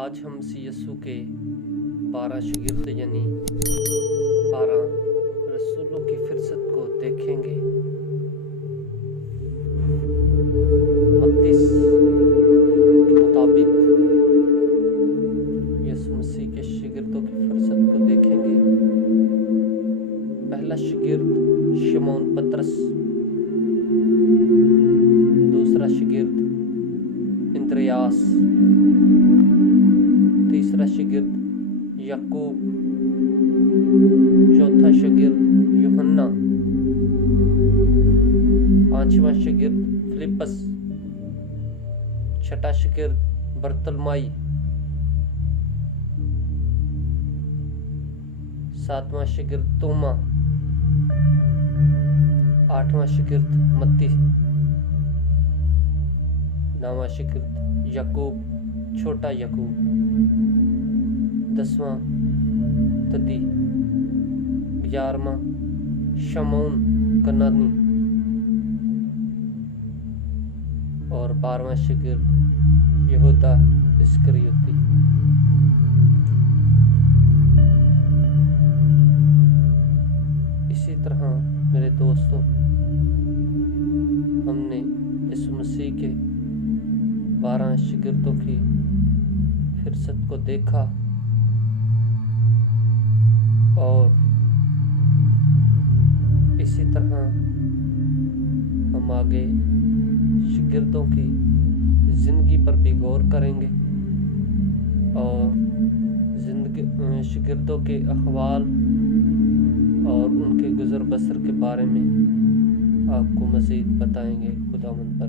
آج ہم یسوع کے 12 شاگرد یعنی 12 رسولوں کی فہرست کو دیکھیں گے۔ متی کے مطابق یسوع مسیح کے شاگردوں کی فہرست کو دیکھیں گے۔ پہلا شاگرد شمعون پطرس، دوسرا شاگرد اندریاس، تیسرا شاگرد یعقوب، چوتھا شاگرد یوحنا، پانچواں شاگرد فلپس، چھٹا شاگرد برتلمائی، ساتواں شاگرد توما، آٹھواں شاگرد متی، نواں شاگرد یعقوب چھوٹا یعقوب، 10واں تدی، 11واں شمعون کنانی اور 12واں شاگرد یہودا اسکریوتی۔ اسی طرح میرے دوستو، ہم نے یسوع مسیح کے 12 شاگردوں کی فہرست کو دیکھا اور اسی طرح ہم آگے شاگردوں کی زندگی پر بھی غور کریں گے اور شاگردوں کے احوال اور ان کے گزر بسر کے بارے میں آپ کو مزید بتائیں گے۔ خداوند پر